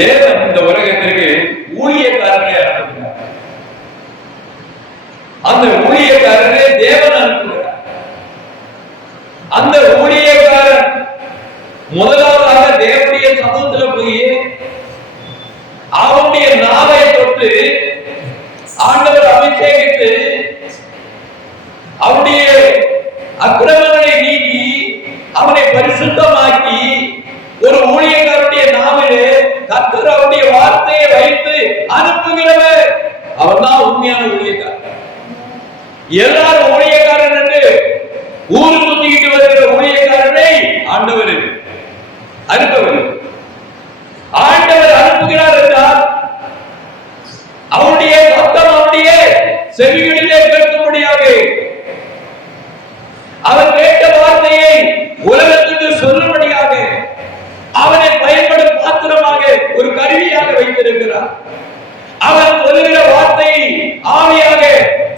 தேவன் இந்த உலகத்திற்கு ஊழியக்காரரை அனுப்புகிறார். அந்த ஊழியக்காரரை தேவன் அனுப்புகிறார். அந்த ஊழியக்காரன் முதலாவதாக தேவனுடைய சமூகத்தில் போய் அவனுடைய நாவை தொட்டு ஆண்டவர் அபிஷேகித்து அவனுடைய அக்கிரமங்களை நீக்கி அவனை பரிசுத்தமாக்கி ஒரு ஊழியக்காரனுடைய நாவிலே கர்த்தர் அவருடைய வார்த்தையை வைத்து அனுப்புகிறவர். அவன் தான் உண்மையான ஊழியக்காரன். எல்லாரும் ஊழியக்காரன் என்று ஊரு சுத்திக்கிட்டு வருகிற ஊழியக்காரனை ஆண்டவர் அனுப்பவர். ஆண்டவர் அனுப்புகிறார் என்றால் அவருடைய சத்தம் அவருடைய செவிகளிலே கேட்கும்படியாக அவர் கேட்ட வார்த்தையை உலகத்துக்கு சொல்லும்படியாக அவனை பயன்படும் பாத்திரமாக ஒரு கருவியாக வைத்திருக்கிறார். அவன் சொல்லுகிற வார்த்தை ஆவியாக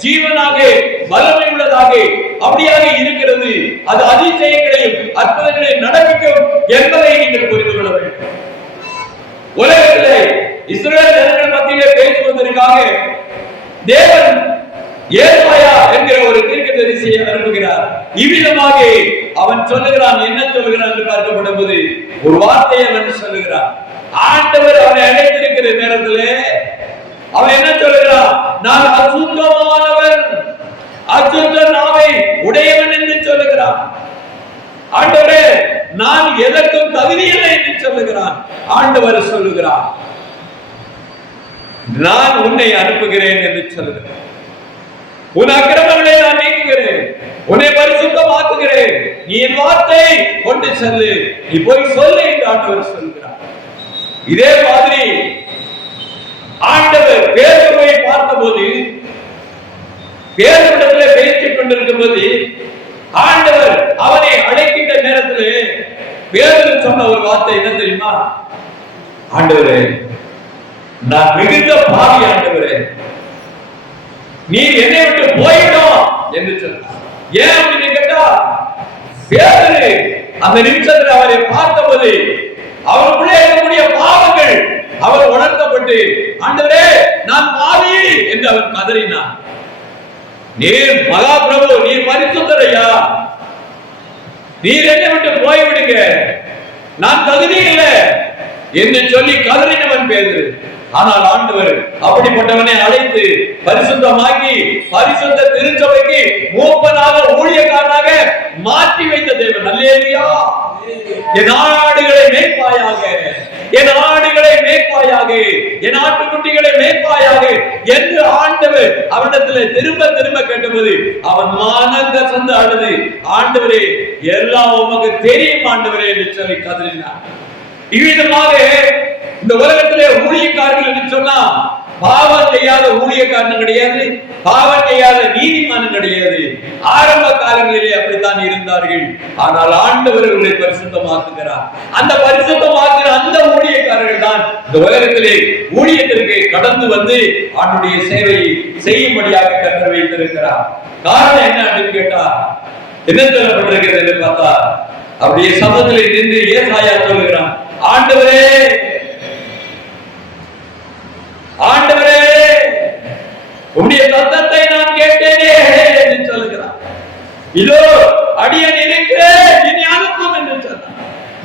ஜீவனாக வல்லமை உள்ளதாக அப்படியாக இருக்கிறது. அது அதிசயங்களையும் அற்புதங்களையும் நடப்பிக்கும் என்பதை நீங்கள் புரிந்து கொள்ள வேண்டும். உலகத்திலே இஸ்ரவேல் ஜனங்கள் மத்தியிலே பேசுவதற்காக தேவன் ஏசாயா என்கிற ஒரு தீர்க்கதரிசியை அனுப்புகிறார். இவ்விதமாக அவன் சொல்லுகிறான். என்ன சொல்லுகிறான் என்று பார்க்கப்படும் போது ஒரு வார்த்தையை அவன் சொல்லுகிறான். ஆண்டவர் அவனை அழைத்திருக்கிற நேரத்திலே அவன் என்ன சொல்லுகிறான்? நான் அசுத்தமானவன், அசுத்த நாவை உடையவன் என்று சொல்லுகிறான். ஆண்டவரே, நான் எதற்கும் தகுதியில்லை என்று சொல்லுகிறான். ஆண்டவர் சொல்லுகிறான், நான் உன்னை அனுப்புகிறேன் என்று சொல்லுகிறேன். உன் அக்கிரமங்களை நான் நீக்குகிறேன், உன்னை பரிசுத்தமாக்குகிறேன். நீ என் வார்த்தையை கொண்டு செல்லு, நீ போய் சொல்லு என்று ஆண்டவர் சொல்கிறார். இதே மாதிரி ஆண்டவர் பேதுருவை பார்த்தபோது, பேதுருவிடத்தில் பேசிக் கொண்டிருக்கும் போது ஆண்டவர் அவனை அழைக்கின்ற நேரத்தில் பேதுரு சொன்ன ஒரு வார்த்தை என்ன தெரியுமா? ஆண்டவரே, நான் மிகுந்த பாவி ஆண்டவரே, நீர் என்னை விட்டு போயிடும் என்று சொன்னார். ஏன் அப்படின்னு கேட்டா, பேதுரு அந்த நிமிஷத்தில் அவரை பார்த்தபோது அவருக்குள்ளே இருக்கக்கூடிய பாவங்கள் அவர் உணர்த்தப்பட்டு, ஆண்டவரே நான் பாவி என்று அவர் கதறினார். நீர் மகா பிரபு, நீர் பரிசுத்தரையா, நீர் என்னை விட்டு போய்விடுங்க, நான் தகுதி இல்லை என்று சொல்லி கதறினவன் பேதுரு. ஆனால் ஆண்டவர் அப்படிப்பட்டவனை அழைத்து பரிசுத்தமாக்கி பரிசுத்த திருச்சபைக்கு மூப்பனாக ஊழியக்காரனாக மாற்றி வைத்த தேவன். அல்லேலூயா. என் ஆடுகளை மேய்ப்பாயாக, என் ஆடுகளை மேய்ப்பாயாக, என் ஆட்டுக்குட்டிகளை மேய்ப்பாயாக என்று ஆண்டவர் அவனிடத்தில் திரும்ப திரும்ப கேட்டபோது அவன் மானங்க சந்து அழுது, ஆண்டவரே எல்லாம் உமக்கு தெரியும் ஆண்டவரே என்று சொல்லி கதறினான். இவ்விதமாக இந்த உலகத்திலே ஊழியக்காரர்கள் என்று சொன்னா பாவம் செய்யாத ஊழியக்காரனும் கிடையாது, பாவம் செய்யாத நீதிமானும் கிடையாது. ஆரம்ப காலங்களிலே அப்படித்தான் இருந்தார்கள். ஆனால் ஆண்டவர்களை பரிசுத்தமாக்குகிறார். அந்த பரிசுத்தமாக்குகிற அந்த ஊழியக்காரர்கள் தான் இந்த உலகத்திலே ஊழியத்திற்கு கடந்து வந்து அவனுடைய சேவையை செய்யும்படியாக கர்த்தர் வைத்திருக்கிறார். காரணம் என்ன அப்படின்னு கேட்டா, என்ன சொல்லப்பட்டிருக்கிறது என்று பார்த்தா, அப்படியே சமூகத்திலே நின்று ஏசாயா சொல்லுகிறான், ஆண்டவரே ஆண்டவரே உம்முடைய சத்தத்தை நான் கேட்டேனே என்று சொல்லுகிறான். இதோ அடியேன் இருக்கிறேன், என்னை அனுப்பும் என்று சொன்னான்.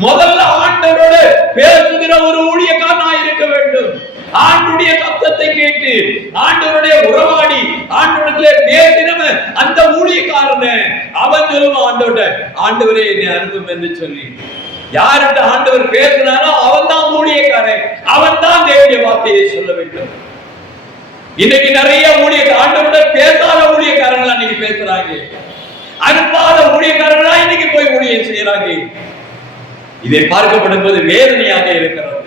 முதல்ல ஆண்டவரோடு பேசுகிற ஒரு ஊழியக்காரனாய் இருக்க வேண்டும். ஆண்டுடைய சத்தத்தை கேட்டு ஆண்டவருடைய உறவாடி ஆண்டவரத்திலே பேசினவன் அந்த ஊழியக்காரனை அவன் சொல்லுவான், ஆண்டவரே ஆண்டவரே என்னை அனுப்பும் என்று சொல்லி. யார்கிட்ட ஆண்டவர் பேசினாரோ அவன் தான் ஊழியக்காரன், அவன் தான் தேவனுடைய வார்த்தையை சொல்ல வேண்டும். இன்னைக்கு நிறைய ஆண்டவருடன் பேசாத ஊழியக்காரங்களா இன்னைக்கு பேசுறாங்க, அனுப்பாத ஊழியக்காரங்களா இன்னைக்கு போய் ஊழியம் செய்யறாங்க. இதை பார்க்கப்படும் போது வேதனையாக இருக்கிறது.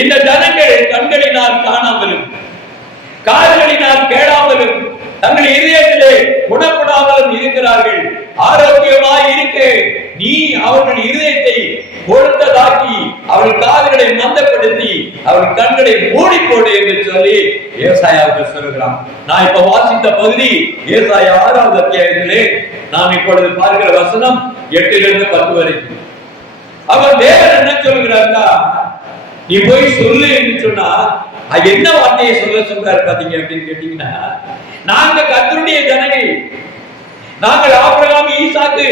இந்த ஜனங்கள் கண்களினால் காணாமலும் காதுகளினால் கேளாமலும் தங்கள் இதயத்திலே குணப்படாமலும் இருக்கிறார்கள். ஆரோக்கியமாய் இருக்க நீ அவர்கள் இதயத்தை கொடுத்ததாக்கி அவர்கள் காதுகளை மந்தப்படுத்தி அவர்கள் கண்களை மூடி போடு என்று சொல்லி ஏசாயாவுக்கு சொல்கிறான். நான் இப்ப வாசித்த பகுதி ஏசாயா 6வது அத்தியாயத்திலே நாம் இப்பொழுது பார்க்கிற வசனம் 8 to 10 வரைக்கும். அவர் தேவன் என்ன சொல்கிறார்னா, நீ போய் சொல்லு என்று சொன்னா அது என்ன வார்த்தையை சொல்றாரு பாத்தீங்க அப்படின்னு கேட்டீங்கன்னா, நாங்க கர்த்தருடைய ஜனங்கள், நாங்கள் ஆபிரகாம் ஈசாக்கு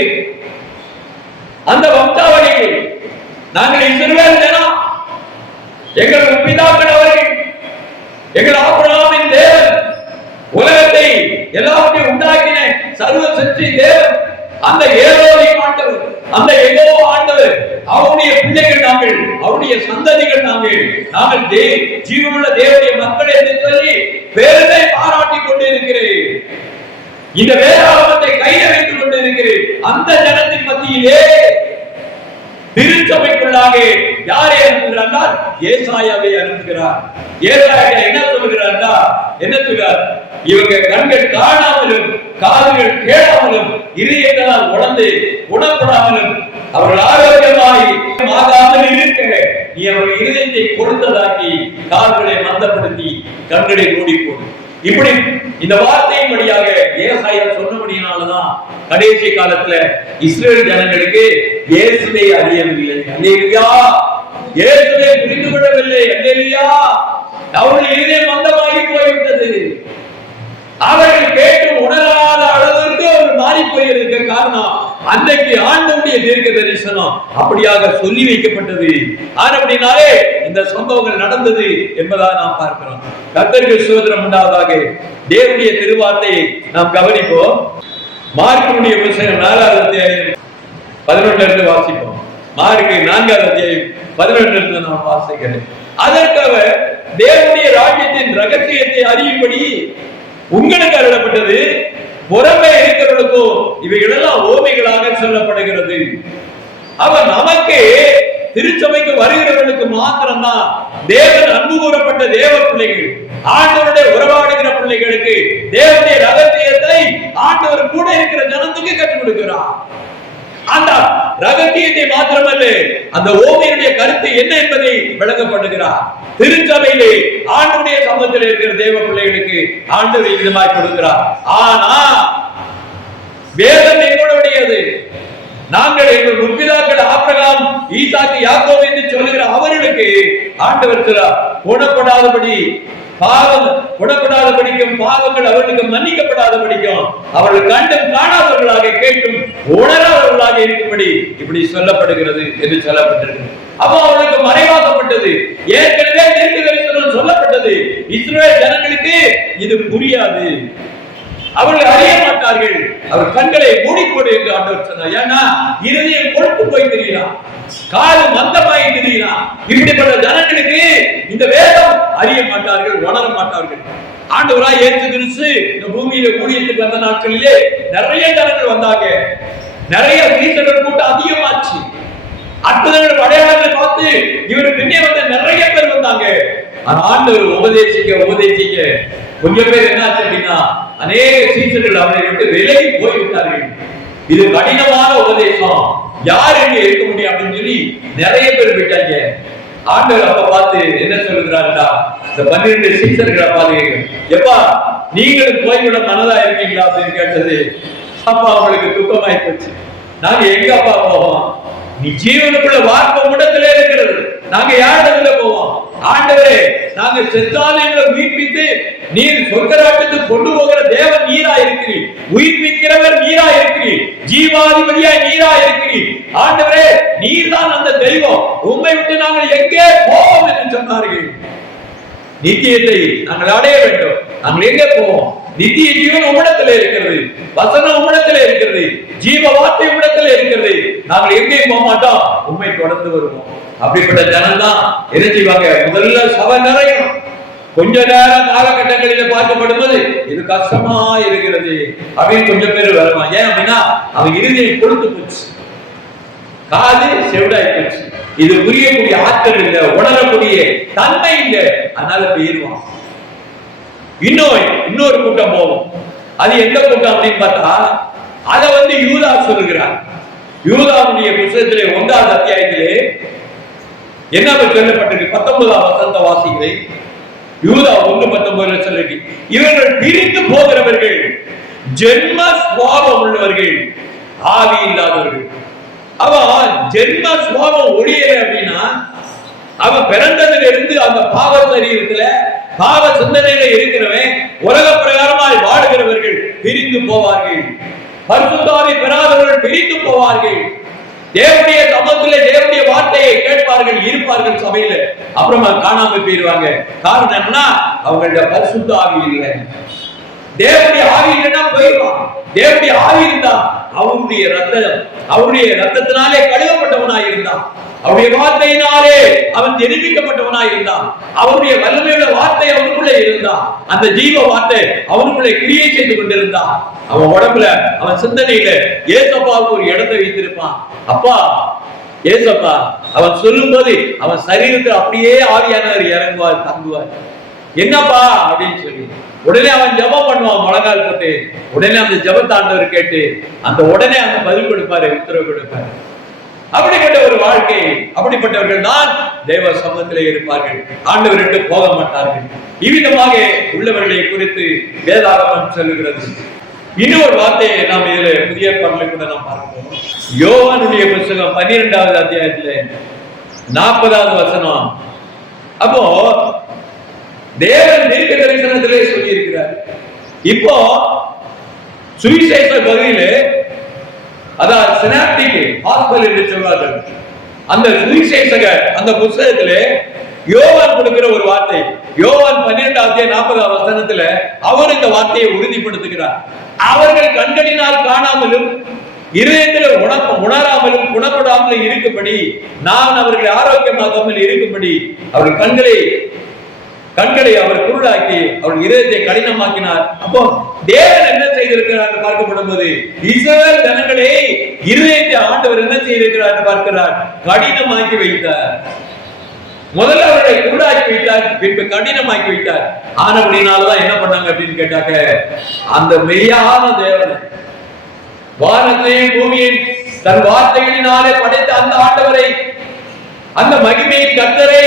அந்த வம்சாவளிகள், நாங்கள் இஸ்ரவேல் ஜனம், எங்கள் பிதாக்கள் அவர்கள், எங்கள் ஆபிரகாமின் தேவன், உலகத்தை எல்லாவற்றையும் உண்டாக்கின சர்வ சக்தி தேவன், அந்த ஏகோவா ஆண்டவர், அந்த யெகோவா ஆண்டவர், அவருடைய பிள்ளைகள் நாங்கள், அவருடைய சந்ததிகள் நாங்கள், நாங்கள் ஜீவனுள்ள தேவனுடைய மக்கள் என்று சொல்லி பெருமை பாராட்டி கொண்டிருக்கிறேன். இந்த வேதாகமத்தை கையில் வைத்துக் கொண்டிருக்கிறேன். அந்த ஜனத்தின் மத்தியிலே திருச்சபைக்குள்ளாக யாரை அனுப்புகிறார்? ஏசாயாவை அனுப்புகிறார். ஏசாயா என்ன சொல்கிறார்? என்ன சொல்றார்? இவங்க கண்கள் காணாமலும் காதுகள் கேளாமலும் இதயங்களால் உணர்ந்து குணப்படாமலும் அவர்கள் ஆரோக்கியமாய் ஆகாமல் இருக்க நீ அவர்கள் இதயத்தை கொடுத்ததாக்கி கால்களை மந்தப்படுத்தி கண்களை மூடிப்போடு. இப்படி இந்த வார்த்தையின் வழியாக ஏசாயா சொன்னபடியினாலதான் கடைசி காலத்துல இஸ்ரேல் ஜனங்களுக்கு இயேசுவை அறியவில்லை. அல்லேலூயா. இயேசுவை புரிந்து கொள்ளவில்லை. அல்லேலூயா. அவருடைய இதயம் மந்தமாகி போய்விட்டது. அவர்கள் கேட்டு உணராத அளவிற்கு அவர் மாறி போயிருக்க காரணம் அன்றைக்கு ஆண்டவருடைய தீர்க்க தரிசனம் அப்படியாக சொல்லி வைக்கப்பட்டது. அப்படினாலே இந்த சம்பவங்கள் நடந்தது என்பதாக நாம் பார்க்கிறோம். கர்த்தருக்கு ஸ்தோத்திரம் உண்டாவதாக. தேவனுடைய திருவார்த்தையை நாம் கவனிப்போம். மார்க்குடைய புத்தகம் 4வது அத்தியாயம் 11 இருந்து வாசிப்போம். மார்க்கு 4வது அத்தியாயம் 11 இருந்து நாம் வாசிக்கிறோம். அதற்காக தேவனுடைய ராஜ்யத்தின் ரகசியத்தை அறியும்படி உங்களுக்கு அருளப்பட்டது, புறமே இருக்கிறவர்களுக்கோ இவைகளெல்லாம் ஓமைகளாக சொல்லப்படுகிறது. அவர் நமக்கு திருச்சபைக்கு வருகிறவர்களுக்கு மாத்திரம்தான் தேவன் அன்பு கூறப்பட்ட தேவ பிள்ளைகள், ஆண்டவருடைய உறவாடுகிற பிள்ளைகளுக்கு தேவனுடைய ரகசியத்தை ஆண்டவர் கூட இருக்கிற ஜனத்துக்கு கற்றுக் கொடுக்கிறார். அந்த ரகசியத்தை மாத்திரமல்ல, அந்த ஓமையுடைய கருத்து என்ன என்பதை விளங்கப்படுகிறார். திருச்சபையிலே ஆண்டவருடைய சமூகத்தில் இருக்கிற தேவ பிள்ளைகளுக்கு ஆண்டவர் விதமாய் கொடுக்கிறார். ஆனா வேதம் எங்களுடையது. நாங்கள் எங்கள் முற்பிதாக்கள் ஆபிரகாம் ஈசாக்கு யாக்கோபு என்று சொல்லுகிற அவர்களுக்கு ஆண்டவர் குணப்படாதபடி குணப்படாதபடிக்கும் பாவங்கள் அவர்களுக்கு மன்னிக்கப்படாதபடிக்கும் அவர்கள் கண்டும் காணாதவர்களாக கேட்டும் உணராதவர்களாக இருக்கும்படி இப்படி சொல்லப்படுகிறது என்று சொல்லப்பட்டிருக்கிறது. அப்போ அவர்களுக்கு மறைவாக்கப்பட்டது. ஏற்கனவே தீர்க்க தரிசனம் சொல்லப்பட்டது. இஸ்ரவேல் ஜனங்களுக்கு இது புரியாது, அவர்கள் அறிய மாட்டார்கள். அவர் கண்களை மூடிக்கொடு என்று ஆண்டவர் சொன்னார். ஏன்னா இருதயம் கொழுத்து போய் தெரிகிறான், காது மந்தமாய் தெரிகிறான். இப்படிப்பட்ட ஜனங்களுக்கு இந்த வேதம் அறிய மாட்டார்கள், உணர மாட்டார்கள். ஆண்டவராய் இயேசு கிறிஸ்து இந்த பூமியில ஊழியத்துக்கு வந்த நாட்களிலே நிறைய ஜனங்கள் வந்தாங்க. நிறைய சீசர்கள் கூட்டம் அதிகமாச்சு. அற்புதங்கள் அடையாளங்களை பார்த்து இவரு பின்னே வந்த நிறைய பேர் வந்தாங்க. ஆண்டவர் உபதேசிக்க கொஞ்சம் பேர் என்ன ஆச்சு அப்படின்னா, அநேக சீசர்கள் அவரை விட்டு விலகி போய்விட்டார்கள். இது கடினமான உபதேசம், யார் எங்க இருக்க முடியும் அப்படின்னு சொல்லி நிறைய பேர் விட்டாங்க. ஆண்டவர் அப்ப பார்த்து என்ன சொல்லுகிறாருடா, இந்த 12 சீசர்களை பார்த்து, எப்பா நீங்களும் போய்விட மனதா இருக்கீங்களா அப்படின்னு கேட்டது. அப்பா அவங்களுக்கு துக்கமாய் போச்சு. நாங்க எங்க அப்பா போவோம்? நீ ஜீவனுக்குள்ள வார்த்தை உடத்துல இருக்கிறது, நாங்க யாரிடத்துல போவோம்? ஆண்டவரே, நாங்க செத்தாலும் எங்களை உயிர்ப்பித்து நீர் சொர்க்கராஜ்யத்துக்கு கொண்டு போகிற தேவன் நீரா இருக்கிறீர், உயிர்ப்பிக்கிறவர் நீரா இருக்கிறீர், ஜீவாதிபதியாய் நீரா இருக்கிறீர். ஆண்டவரே, நீர் தான் அந்த தெய்வம், உம்மை விட்டு நாங்கள் எங்கே போவோம் என்று சொன்னார்கள். நித்தியத்தை நாங்கள் அடைய வேண்டும். நாங்கள் எங்கே போவோம்? நித்திய ஜீவன் உம்மிடத்தில் இருக்கிறது, வசனம் உம்மிடத்தில் இருக்கிறது, ஜீவ வார்த்தை உம்மிடத்தில் இருக்கிறது. நாங்கள் எங்கே போக மாட்டோம், உண்மை தொடர்ந்து வருவோம். அப்படிப்பட்ட ஜனம் தான் என்ன செய்வாங்க? முதல்ல சபை நிறையும். கொஞ்ச நேரம் காலகட்டங்களில் பார்க்கப்படும்போது இது கஷ்டமா இருக்கிறது அப்படின்னு கொஞ்சம் பேர் வருவான். ஏன் அப்படின்னா அவன் இருதயம் கொடுத்து போச்சு, காது செவிடாய் போச்சு, இது புரியக்கூடிய ஆற்றல் இல்லை, உணரக்கூடிய தன்மை இல்லை, அதனால போயிருவான். இன்னொரு கூட்டம் போகும். அது எந்த கூட்டம் அப்படின்னு பார்த்தா, அதை யூதா சொல்லுகிறார். யூதாவுடைய புத்தகத்திலே 1வது அத்தியாயத்திலே என்ன சொல்லப்பட்டிருக்கு? 19ஆம் வசனத்தை வாசிக்கிறேன். யூதா 1:19 சொல்லிட்டு, இவர்கள் பிரிந்து போகிறவர்கள், ஜென்ம சுபாவம் உள்ளவர்கள், ஆவி இல்லாதவர்கள். அவன் ஜென்ம சுபாவம் ஒழியல அப்படின்னா அவன் பிறந்ததுல இருந்து அந்த பாவ சரீரத்துல பாவ சிந்தனையில இருக்கிறவன் உலக பிரகாரமாய் வாடுகிறவர்கள் பிரிந்து போவார்கள். பரிசுத்த ஆவி பெறாதவர்கள் பிரிந்து போவார்கள். தேவனுடைய சமூகத்திலே தேவனுடைய வார்த்தையை கேட்பார்கள், இருப்பார்கள் சபையில, அப்புறமா காணாம போயிருவாங்க. காரணம் என்னன்னா அவங்களோட பரிசுத்த ஆவி இல்லை. தேவனுடைய ஆவி இல்லைன்னா போயிடுவான். தேவனுடைய ஆவி இருந்தா அவருடைய ரத்தத்தினாலே கழுவப்பட்டவனாய் இருந்தான். அவருடைய வார்த்தையினாலே அவன் தெரிவிக்கப்பட்டவனாய் இருந்தான். அவருடைய வல்லமையுள்ள வார்த்தை அவனுக்குள்ளே இருந்தான். அந்த ஜீவ வார்த்தை அவனுக்குள்ளே கிரியை செய்து கொண்டிருந்தான். அவன் உடம்புல அவன் சிந்தனையில ஏசப்பாவுக்கு ஒரு இடத்தை வைத்திருப்பான். அப்பா ஏசப்பா அவன் சொல்லும் போது அவன் சரீரத்தில் அப்படியே ஆவியானவர் இறங்குவார், தங்குவார். என்னப்பா அப்படின்னு சொல்லி உடனே அவன் ஜெபம் பண்ணுவான், முழங்கால் போட்டு. உடனே அந்த ஜெபத்தாண்டவர் கேட்டு அந்த உடனே அந்த பதில் கொடுப்பாரு, உத்தரவு கொடுப்பாரு. அப்படிப்பட்ட ஒரு வாழ்க்கை, அப்படிப்பட்டவர்கள் தான் தேவ சமூகத்திலே இருப்பார்கள். ஆண்டவர் விட்டு போக மாட்டார்கள். இவ்விதமாக உள்ளவர்களை குறித்து வேதாகமம் சொல்லுகிறது. இன்னொரு வார்த்தையை நாம் இதுல புதிய ஏற்பாட்டில் கூட நாம் பார்க்கிறோம். யோவானுடைய புத்தகம் 12வது அத்தியாயத்துல 40வது வசனம். அப்போ தேவன் தீர்க்க தரிசனத்திலே சொல்லி இருக்கிறார். இப்போ சுவிசேஷ பகுதியில அதாவது சினாப்டிக் ஹாஸ்பிடல் என்று சொல்வார்கள். அந்த சுவிசேஷக அந்த புத்தகத்திலே யோவான் கொடுக்கிற ஒரு வார்த்தை, யோவான் 12வது 40வது வசனத்துல அவர் இந்த வார்த்தையை உறுதிப்படுத்துகிறார். அவர்கள் கண்களினால் காணாமலும் இருதயத்தில் உணராமலும் குணப்படாமலும் இருக்கும்படி, நான் அவர்களை ஆரோக்கியமாகாமல் இருக்கும்படி அவர்கள் கண்களை அவர் குருடாக்கி அவர் இதயத்தை கடினமாக்கினார். அப்போ தேவன் என்ன செய்திருக்கிறார் என்று பார்க்கப்படும் போது இஸ்ரவேல் ஜனங்களை இருதயத்தை ஆண்டவர் என்ன செய்திருக்கிறார் என்று பார்க்கிறார், கடினமாக்கி வைத்தார். முதல்ல அவர்களை குருடாக்கி வைத்தார், பின்பு கடினமாக்கி வைத்தார். ஆனபடினாலதான் என்ன பண்ணாங்க அப்படின்னு கேட்டாக்க, அந்த மெய்யான தேவனை, வானத்தையும் பூமியின் தன் வார்த்தைகளினாலே படைத்த அந்த ஆண்டவரை, அந்த மகிமையின் கர்த்தரை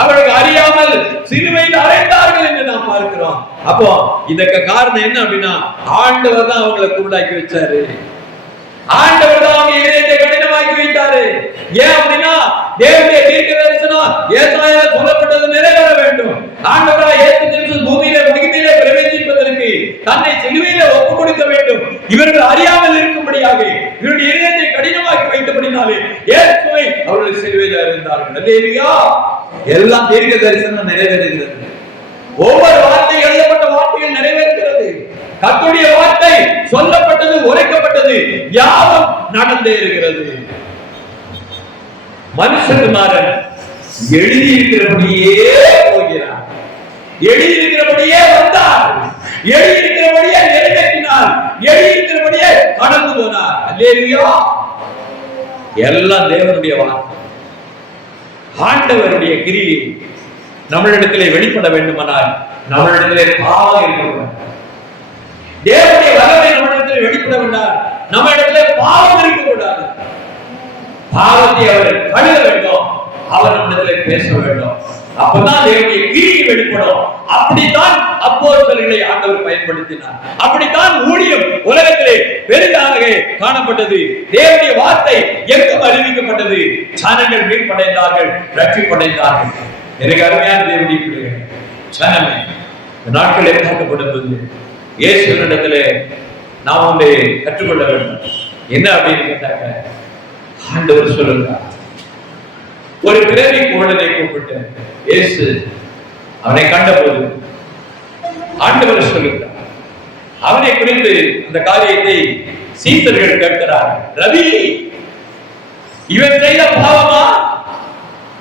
அவர்களுக்கு அறியாமல் சிலுவையில் அறைந்தார்கள் என்று நாம் பார்க்கிறோம். அப்போ இதற்கு காரணம் என்ன அப்படின்னா, ஆண்டவர் தான் அவங்களை குருடாக்கி வச்சாரு. ஆண்டவர் தான் அவங்க இதயத்தை கடினமாக்கி வைத்தாரு. ஏன் அப்படின்னா தேவனுடைய தீர்க்க தரிசனம் ஏசாயாவில் சொல்லப்பட்டது நிறைவேற வேண்டும். ஆண்டவராய் இயேசு கிறிஸ்து பூமியிலே மகிமையிலே பிரவேசிப்பதற்கு தன்னை சிலுவையிலே ஒப்புக் கொடுக்க வேண்டும். இவர்கள் அறியாமல் இருக்கும்படியாக இவருடைய இதயத்தை கடினமாக்கி வைத்தபடினாலே இயேசுவை அவர்கள் சிலுவையில் அறைந்தார்கள். அல்லேலூயா. எல்லாம் தீர்க்க தரிசனம் நிறைவேறுகிறது. ஒவ்வொரு வார்த்தை எழுதப்பட்ட வார்த்தைகள் நிறைவேறுகிறது. கர்த்தருடைய வார்த்தை சொல்லப்பட்டது, உரைக்கப்பட்டது, யாவும் நடந்தே இருக்கிறது. மனுஷகுமாரன் எழுதியிருக்கிறபடியே போகிறார், எழுதியிருக்கிறபடியே வந்தார், எழுதியிருக்கிறபடியே நிறைவேற்றினார், எழுதியிருக்கிறபடியே கடந்து போனார். அல்லேலூயா. எல்லாம் தேவனுடைய வார்த்தை. ஆண்டவருடைய கிரியை நம்மளிடத்திலே வெளிப்பட வேண்டுமானால் நம்மளிடத்திலே பாவம் இருக்கக்கூடாது. தேவனுடைய வல்லமை நம்மளிடத்திலே வெளிப்பட வேண்டாம், நம்ம இடத்திலே பாவம் இருக்கக்கூடாது. பாவத்தை அவர் கழுவ வேண்டும், அவர் நம்மிடத்திலே பேச வேண்டும். அப்பதான் தேவனுடைய கிரியை வெளிப்படும். அப்படித்தான் அப்போஸ்தலர்களை ஆண்டவர் பயன்படுத்தினார். அப்படித்தான் ஊழியம் உலகத்திலே பெரிதாக காணப்பட்டது. தேவனுடைய வார்த்தை எங்கும் அறிவிக்கப்பட்டது. ஜனங்கள் மீட்படைந்தார்கள், ரட்சிப்படைந்தார்கள். எனக்கு அருமையான தேவனுடைய பிள்ளைகள், ஜனமே நாட்களை பார்க்கப்படுவது இயேசுவினிடத்திலே நாம் ஒன்றை கற்றுக்கொள்ள வேண்டும். என்ன அப்படின்னு கேட்டாங்க, ஆண்டவர் சொல்லுங்க, ஒரு பிறவி குருடனை கூப்பிட்டு இயேசு அவனை கண்டபோது ஆண்டவர் சொல்லுகிறார். அவனை குறித்து அந்த காரியத்தை சீசர்கள் கேட்கிறார். ரவி, இவன் செய்த பாவமா,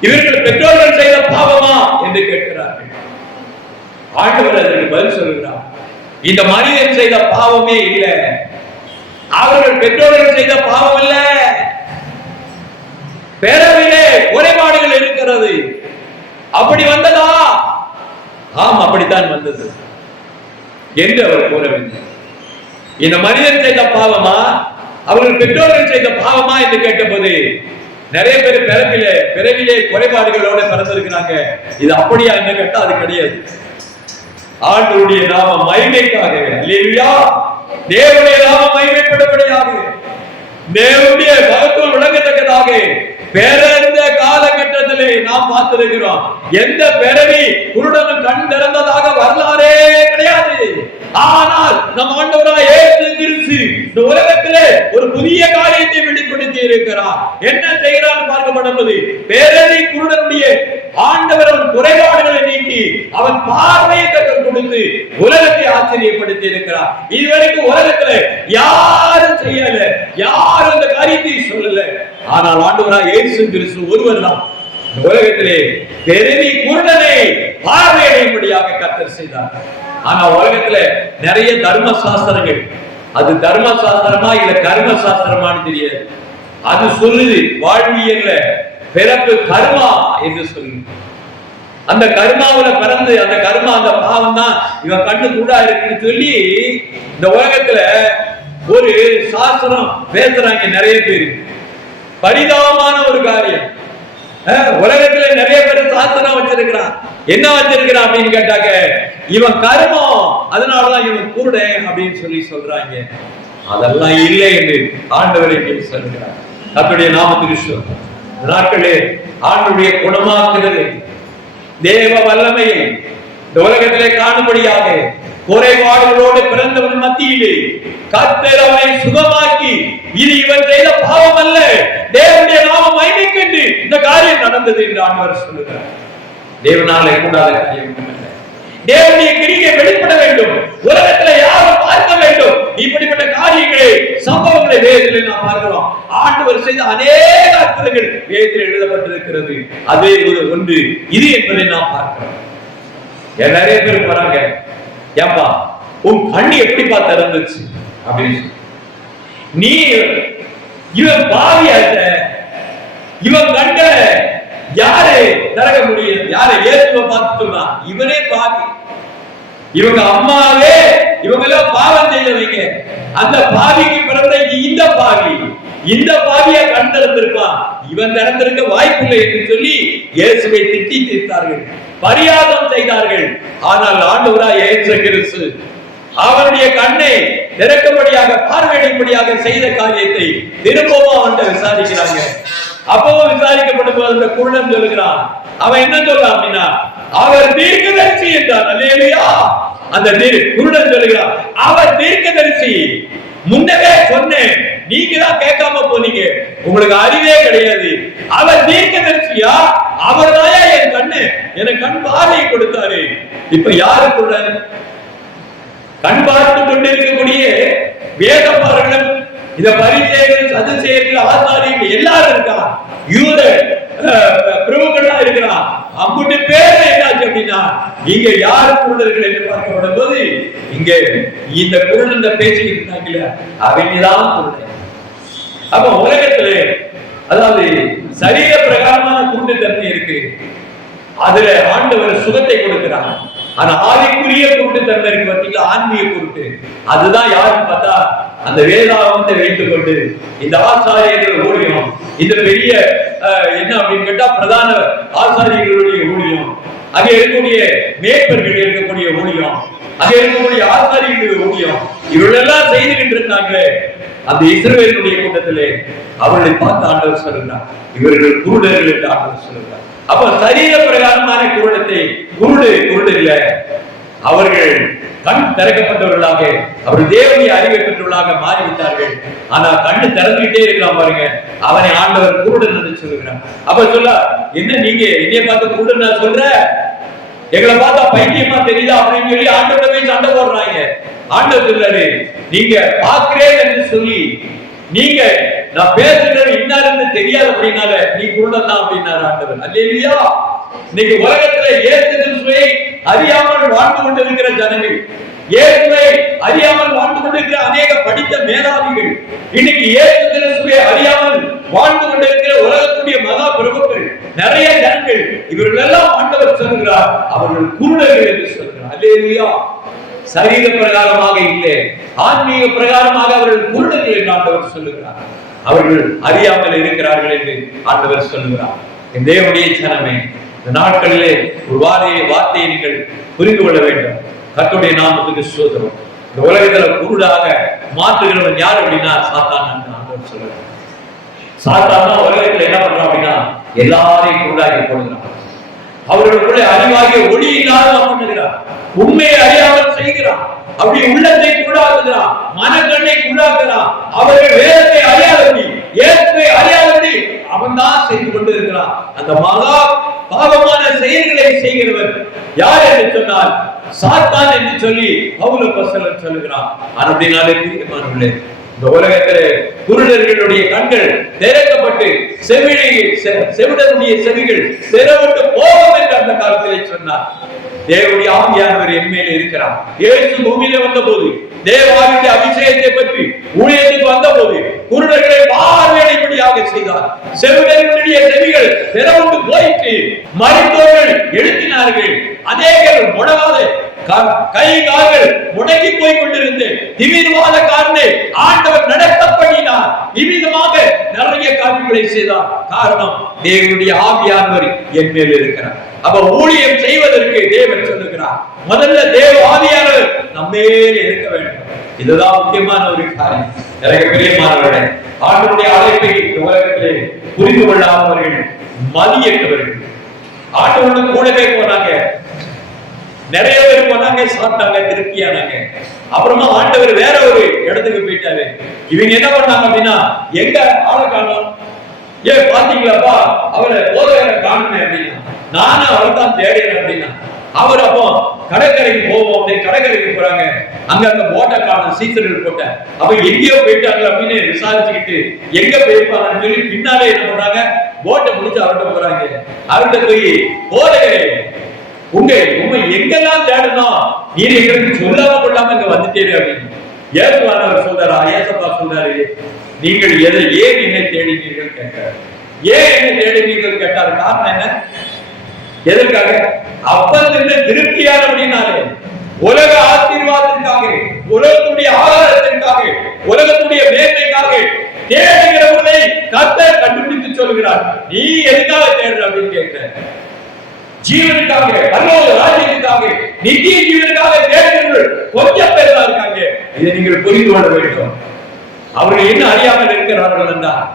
இவர்கள் பெற்றோர்கள் செய்த பாவமா என்று கேட்கிறார்கள். ஆண்டவர் அதற்கு பதில் சொல்லுகிறார், இந்த மனிதன் செய்த பாவமே இல்லை, அவர்கள் பெற்றோர்கள் செய்த பாவம் இல்ல, பிறவிலே குறைபாடுகள் இருக்கிறது. அப்படி வந்ததா? ஆம், அப்படித்தான் வந்தது என்று அவர் கூறவில்லை. இந்த மனிதன் செய்த பாவமா, அவர்கள் பெற்றோர்கள் செய்த பாவமா என்று கேட்டபோது நிறைய பேர் பிறவிலே குறைபாடுகளோட பிறந்திருக்கிறாங்க. இது அப்படியா என்று கேட்டா அது கிடையாது. ஆண்டவருடைய நாம மகிமைக்காக, அல்லேலூயா, தேவனுடைய நாம மகிமைப்படும்படியாக, தேவனுடைய மகத்துவம் விளங்கத்தக்கதாக பிறந்த காலகட்டத்திலே நாம் பார்த்திருக்கிறோம். எந்த பிறவி குருடனும் கண் திறந்ததாக வரலாறே கிடையாது. ஆனால் நம் ஆண்டவராய் இயேசு கிறிஸ்து இந்த உலகத்திலே ஒரு புதிய காரியத்தை வெளிப்படுத்தி இருக்கிறார். என்ன செய்கிறார் பார்க்கப்படுவது, பிறவி குருடனுடைய ஆண்டவர் அவன் குறைபாடுகளை நீக்கி அவன் பார்வையை கற்றுக் கொடுத்து உலகத்தை ஆச்சரியப்படுத்தி இருக்கிறார். இதுவரைக்கும் உலகத்துல யாரும் செய்யல, யாரும் இந்த காரியத்தை சொல்லல. ஆனால் ஆண்டவராய் இயேசு கிறிஸ்து ஒருவர் தான் உலகத்திலே பிறவி குருடனை பார்வையடையும்படியாக கர்த்தர் செய்தார். ஆனா உலகத்துல நிறைய தர்ம சாஸ்திரங்கள், அது தர்ம சாஸ்திரமா இல்ல கர்ம சாஸ்திரமான்னு தெரியாது. அது சொல்லுது வாழ்வியல்ல பிறப்பு கர்மா என்று சொல்லுது. அந்த கர்மாவில பிறந்து அந்த கர்மா அந்த பாவம் தான் இவன் கண்ணு கூடா இருக்குன்னு சொல்லி இந்த உலகத்துல ஒரு சாஸ்திரம் பேசுறாங்க நிறைய பேரு. பரிதாபமான ஒரு காரியம். உலகத்துல நிறைய பேர் சாஸ்திரம் வச்சிருக்கிறான். என்ன வச்சிருக்கிறான் அப்படின்னு கேட்டாக்க, இவன் கர்மம் அதனாலதான் இவன் குருடன் அப்படின்னு சொல்லி சொல்றாங்க. அதெல்லாம் இல்லை என்று ஆண்டவரை சொல்கிறார். கர்த்தருடைய நாமத்துக்கு நாட்களே ஆண்டுடைய குணமாக்குதலை தேவ வல்லமையை இந்த உலகத்திலே காணும்படியாக குறைபாடுகளோடு பிறந்தவன் மத்தியிலே கர்த்தர் அவனை சுகமாக்கி, இது இவன் செய்த பாவம் அல்ல, தேவனுடைய நாமம் மகிமைக்கென்று இந்த காரியம் நடந்தது என்று ஆண்டவர் சொல்லுகிறார். தேவனாலே கூடாத காரியம் அல்ல. தேவனுடைய கிரியை வெளிப்பட வேண்டும், உலகத்துல யாரும் பார்க்க வேண்டும். இப்படிப்பட்ட காரியங்களை சம்பவங்களை வேதத்தில் நாம் பார்க்கிறோம். ஆண்டவர் செய்த அநேக அற்புதங்கள் வேதத்தில் எழுதப்பட்டிருக்கிறது. அதே ஒன்று இது என்பதை நாம் பார்க்கிறோம். நிறைய பேர் போறாங்க, ஏப்பா உன் கண்ணு எப்படிப்பா திறந்துச்சு அப்படின்னு சொல்லி. நீ இவன் பாவி அல்ல, இவன் கண்ட யாரு திறக்க முடியும்? யாரை இயேசுவை பார்த்து சொன்னா இவனே பாவி. இவங்க அம்மாவே இவங்க எல்லாம் பாவம் செய்தவங்க. அந்த பாவிக்கு பிறந்த இந்த பாவி, இந்த பாவியை கண் திறந்திருப்பான், இவன் திறந்திருக்க வாய்ப்பில்லை என்று சொல்லி இயேசுவை திட்டி தீர்த்தார்கள், பரியாசம் செய்தார்கள். ஆனால் ஆண்டவராய் இயேசு கிறிஸ்து அவருடைய கண்ணை திறக்கும்படியாக பார்வையிடும்படியாக செய்த காரியத்தை திரும்பவும் அவன்கிட்ட விசாரிக்கிறாங்க. அப்பவும் விசாரிக்கப்படும் போது அந்த குருடன் சொல்லுகிறான். அவன் என்ன சொல்றான் அப்படின்னா, அவர் தீர்க்கதரிசி என்றான். அல்லேலூயா. அந்த குருடன் சொல்லுகிறான், அவர் தீர்க்கதரிசி. முன்னவே சொன்னேன், நீங்க தான் கேட்காம போனீங்க, உங்களுக்கு அறிவே கிடையாது. அவர் தீர்க்கதரிசியா? அவர் தாயா என் கண்ணு, எனக்கு கண் பார்வையை கொடுத்தாரு. இப்ப யாரு குருடன்? கண் பார்த்து கொண்டிருக்கக்கூடிய வேதப்பாரர்களும் இந்த பரிசேயர்கள், சதுசேயர்கள், ஆசாரியர்கள் எல்லாரும் இருக்கான். யூத பிரபுக்கள்லாம் இருக்கிறான். அம்புட்டு பேர் என்னாச்சு அப்படின்னா, இங்க யாரு குருடர்கள் என்று பார்க்கப்படும் போது இங்க இந்த குருடன் பேசிக்கிட்டு இருந்தாங்கல்ல, அவங்கதான் குருடன். அப்ப உலகத்துல அதாவது சரீர பிரகாரமான குருட்டுத்தன்மை இருக்கு, அதுல ஆண்டவர் சுகத்தை கொடுக்கிறார். ஆனா ஆவிக்குரிய குருட்டுத்தன்மை இருக்கு பார்த்தீங்களா, ஆன்மீக குருட்டு. அதுதான் யாருன்னு பார்த்தா அந்த வேதாகமத்தை வைத்துக் கொண்டு இந்த ஆசாரியர்கள் ஊழியம், இந்த பெரிய என்ன அப்படின்னு கேட்டா பிரதான ஆசாரியர்களுடைய ஊழியம், அங்கே இருக்கக்கூடிய மேற்பர்கள் இருக்கக்கூடிய ஊழியம், அங்கே இருக்கக்கூடிய ஆசாரியர்களுடைய ஊழியம், இவர்களெல்லாம் செய்துகிட்டு இருந்தாங்களே அந்த இஸ்ரவேலுடைய கூட்டத்திலே அவர்களை பார்த்து ஆண்டவர் சொல்கிறார், இவர்கள் குருடர்கள் என்று ஆண்டவர் சொல்கிறார். அப்ப சரீர பிரகாரமான குருடத்தை குருடு இல்ல, அவர்கள் கண் திறக்கப்பட்டவர்களாக அவர்கள் தேவனுடைய அறிவை பெற்றவர்களாக மாறிவிட்டார்கள். ஆனா கண்ணு திறந்துகிட்டே இருக்கலாம் பாருங்க, அவனை ஆண்டவர் குருடன் என்று சொல்லுகிறார். அப்ப சொல்ல, என்ன நீங்க என்னைய பார்த்து குருடன் நான் சொல்ற, எங்களை பார்த்தா பைத்தியமா தெரியுதா அப்படின்னு சொல்லி ஆண்டவரை போய் சண்டை போடுறாங்க. ஆண்டவர் சொல்றாரு, நீங்க பார்க்கிறேன் என்று சொல்லி நீங்க நான் பேசுறது இன்னாருன்னு தெரியாது அப்படின்னால நீ குருடன் தான் அப்படின்னாரு ஆண்டவர். அல்லேலூயா. இன்னைக்கு உலகத்துல இயேசு கிறிஸ்துவை அறியாமல் வாழ்ந்து கொண்டிருக்கிற ஜனங்கள், இயேசுவை அறியாமல் வாழ்ந்து கொண்டிருக்கிற அநேக படித்த மேதாவிகள், இன்னைக்கு இயேசு கிறிஸ்துவை அறியாமல் வாழ்ந்து கொண்டிருக்கிற உலகத்துடைய மகா பிரபுக்கள், நிறைய ஜனங்கள், இவர்கள் எல்லாம் ஆண்டவர் சொல்கிறார் அவர்கள் குருடர்கள் என்று சொல்கிறார். அல்லேலூயா. சரீர பிரகாரமாக இல்லை, ஆன்மீக பிரகாரமாக அவர்கள் குருடர்கள் என்று ஆண்டவர் சொல்லுகிறார். அவர்கள் அறியாமல் இருக்கிறார்கள் என்று ஆண்டவர் சொல்லுகிறார். தேவனுடைய ஜனமே, இந்த நாட்களிலே ஒரு வார்த்தையை நீங்கள் புரிந்து கொள்ள வேண்டும். கர்த்தருடைய நாமத்துக்கு ஸ்தோத்திரம். இந்த உலகத்துல குருடாக மாற்றுகிறவன் யார் அப்படின்னா சாத்தான் என்று ஆண்டவர் சொல்லுகிறார். சாத்தான் உலகத்துல என்ன பண்றான் அப்படின்னா அப்படின்னா எல்லாரையும் உண்டாக்கி போடுகிறார். அவர்களுக்குள்ளே அறிவாகிய ஒளி இல்லாதவன் பண்ணுகிறார். உண்மையை அறியாமல் செய்கிறான். அப்படி உள்ளத்தை குள்ளாக்குகிறான், மனக்கண்ணை குள்ளாக்குகிறான். அவர்கள் வேதத்தை அறியாதபடி, இயேசுவை அறியாதபடி அவன் தான் செய்து கொண்டிருக்கிறான். அந்த மகா பாவமான செயல்களை செய்கிறவர் யார் என்று சொன்னால் சாத்தான் என்று சொல்லி பவுல் அப்போஸ்தலன் சொல்லுகிறான். அப்படினாலே பிரியமானவர்களே, இந்த உலகத்திலே குருடர்களுடைய கண்கள் திறக்கப்பட்டு செவிடனுடைய செவிகள் திறப்பட்டு போகும் என்று அந்த காலத்திலே சொன்னார். தேவனுடைய ஆவியானவர் என் மேலே இருக்கிறார். இயேசு பூமியிலே வந்த போது தேவாவினுடைய அபிஷேகத்தை பற்றி ஊழியத்துக்கு வந்த போது குருடர்களை பார்வையிடும்படியாக செய்தார். செவிடர்களுடைய செவிகள் திறப்பட்டு போயிட்டு மருத்துவர்கள் எழுதினார்கள். அநேகர் முடவாத கை கால்கள் முடங்கி போய் கொண்டிருந்து திமிர்வாத காரணே ஆண்டவர் நடத்தப்படினார். இவ்விதமாக நிறைய காரியங்களை செய்தார். காரணம் தேவனுடைய ஆவியானவர் என் மேல் இருக்கிறார். அப்ப ஊழியம் செய்வதற்கு தேவன் சொல்லுகிறார், முதல்ல தேவ ஆவியானவர் நம்மேல் இருக்க வேண்டும். இதுதான் முக்கியமான ஒரு காரியம். எனக்கு பிரியமானவர்களே, ஆண்டவருடைய அழைப்பை உலகத்திலே புரிந்து கொள்ளாதவர்கள் மதியற்றவர்கள். ஆண்டவருடன் கூடவே போனாங்க, நிறைய பேர் போனாங்க, சாப்பிட்டாங்க, திருப்தியானாங்க. அப்புறமா ஆண்டவர் வேற ஒரு இடத்துக்கு போயிட்டாரு. இவங்க என்ன பண்ணாங்க அப்படின்னா, எங்க ஆளை காணோம், ஏன் பாத்தீங்களாப்பா அவரை போதகரை காணுமே அப்படின்னா, நானும் அவர் தான் தேடுறேன் அப்படின்னா, அவர் அப்போ கடற்கரைக்கு போவோம் அப்படின்னு கடற்கரைக்கு போறாங்க. அங்க அந்த போட்டை காணும், சீசர்கள் போட்ட. அப்ப எங்கேயோ போயிட்டாங்க அப்படின்னு விசாரிச்சுக்கிட்டு எங்க போயிருப்பாங்கன்னு சொல்லி பின்னாலே என்ன பண்றாங்க, போட்டை முடிச்சு அவர்கிட்ட போறாங்க. அவர்கிட்ட போய் போதகரே, உண்மை எங்கெல்லாம் தேடணும், நீர் எங்களுக்கு சொல்லாம கொள்ளாம இங்க வந்துட்டேரு அப்படின்னு ஏசுவானவர் சொல்றாரா, ஏசப்பா சொல்றாரு, நீங்கள் ஏன் என்னை தேடினீர்கள் கேட்டார். ஏன் என்னை தேடினீர்கள் கேட்டார். காரணம் என்ன? எதற்காக? அப்பத்திலிருந்து திருப்தியான அப்படின்னாலே உலக ஆசீர்வாதத்திற்காக, உலகத்துடைய ஆதாரத்திற்காக, உலகத்துடைய மேன்மைக்காக தேடுகிறவர்களை கர்த்தர் கண்டுபிடித்து சொல்கிறார். நீ எதுக்காக தேடுற அப்படின்னு கேட்கிற? ஜீவனுக்காக, பரலோக ராஜ்யத்துக்காக, நித்திய ஜீவனுக்காக தேடுகிறவர்கள் கொஞ்சம் பேர் தான் இருக்காங்க. இதை நீங்கள் புரிந்து கொள்ள வேண்டும். அவர்கள் என்ன அறியாமல் இருக்கிறார்கள் என்றால்,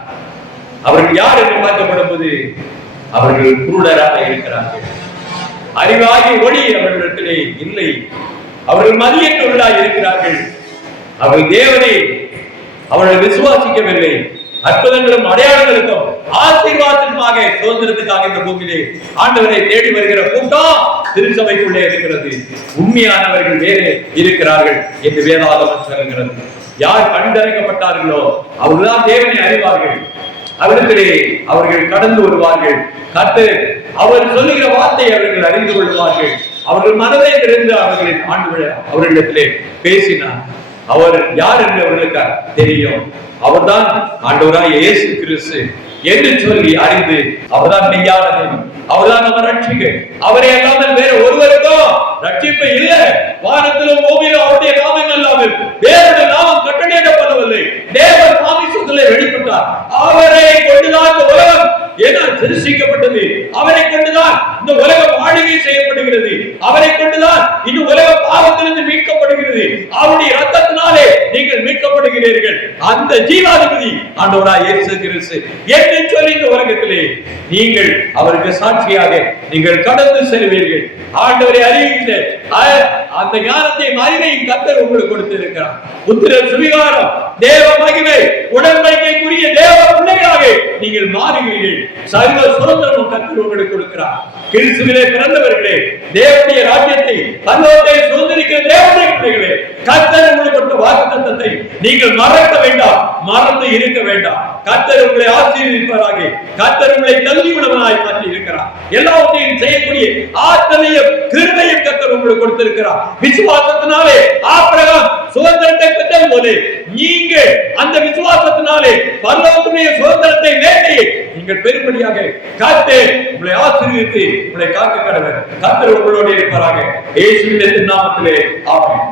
அவர்கள் யார் என்று பார்க்கப்படும் போது அவர்கள் குருடராக இருக்கிறார்கள். அறிவாகி ஒளி அவர்களிடத்திலே இல்லை. அவர்கள் மதியற்றவர்களாக இருக்கிறார்கள். அவர்கள் தேவனை அவர்கள் விசுவாசிக்கவில்லை. அற்புதங்களும் அடையாளங்களுக்கும் ஆசீர்வாதத்திற்காக சுதந்திரத்துக்காக இந்த பூமியிலே ஆண்டவரை தேடி வருகிற கூட்டம் திருச்சபைக்குள்ளே இருக்கிறது. உண்மையானவர்கள் வேறு இருக்கிறார்கள் என்று வேதாகமம் சொல்கிறது. யார் கண்டறிக்கப்பட்டார்களோ அவர்கள்தான் தேவனை அறிவார்கள். அவர்களே அவர்கள் கடந்து வருவார்கள். கர்த்தர் அவர் சொல்லுகிற வார்த்தையை அவர்கள் அறிந்து கொள்வார்கள். அவர்கள் மனதை திறந்து அவர்களின் அவர்களிடத்திலே பேசினார். அவர் யார் என்று அவர்களுக்கு தெரியும். அவர்தான் ஆண்டவராய் இயேசு கிறிஸ்து என்று சொல்லி அறிந்து அவர்தான் மெய்யான தேவன், அவர்தான் நம்ம ரட்சிகர். அவரை அல்லாமல் வேற ஒருவருக்கும் ரட்சிப்பு இல்லை. வானத்திலும் பூமியிலும் அவருடைய நாமம் அல்லாமல் வேறொரு நாமம் கட்டளையிடப்படவில்லை. தேவன் மாமிசத்திலே வெளிப்பட்டார். அவரை கொண்டுதான் இந்த உலகம் சிருஷ்டிக்கப்பட்டது. அவரை கொண்டுதான் இந்த உலகம் ஆளுகை செய்யப்படுகிறது. அவரை கொண்டுதான் இந்த உலகம் பாவத்திலிருந்து மீட்கப்படுகிறது. அவருடைய இரத்தத்தினாலே நீங்கள் மீட்கப்படுகிறீர்கள். அந்த ஜீவாதிபதி ஆண்டவராய் இயேசு கிறிஸ்து என்று சொல்லி இந்த உலகத்திலே நீங்கள் அவருக்கு சாட்சியாக நீங்கள் கடந்து செல்வீர்கள். ஆண்டவரை அறிவிக்கின்ற அந்த ஞானத்தை மகிமையும் கர்த்தர் உங்களுக்கு கொடுத்திருக்கிறார். புத்திர சுவிகாரம், தேவ மகிமை, உடன்படிக்கைக்குரிய தேவ பிள்ளைகளாக நீங்கள் மாறுகிறீர்கள். சர்வ சுதந்திரமும் கர்த்தர் உங்களுக்கு கொடுக்கிறார். கிறிஸ்துவிலே பிறந்தவர்களே, தேவனுடைய ராஜ்யத்தை பரலோகத்தை சுதந்திரிக்கிற தேவனுடைய பிள்ளைகளே, கர்த்தர் உங்களுக்கு கொடுத்த வாக்குத்தத்தத்தை நீங்கள் மறக்க வேண்டாம், மறந்து இருக்க வேண்டாம். கர்த்தர் உங்களை ஆசீர்வதிப்பாராக. கர்த்தர் உங்களை தகுதி உள்ளவனாய் மாற்றி இருக்கிறார். எல்லாவற்றையும் செய்யக்கூடிய ஆற்றலையும் கிருபையும் கர்த்தர் உங்களுக்கு கொடுத்திருக்கிறார். விசுவாசத்தினாலே ஆபிரகாம் சுதந்திரத்தை பெற்ற போது நீங்கள் அந்த விசுவாசத்தினாலே பரலோகத்துடைய சுதந்திரத்தை வேண்டி நீங்கள் பெரும்படியாக கர்த்தர் உங்களை ஆசீர்வதித்து உங்களை காக்க கடவர். கர்த்தர் உங்களோடு இருப்பாராக. இயேசுவின் நாமத்திலே ஆமென்.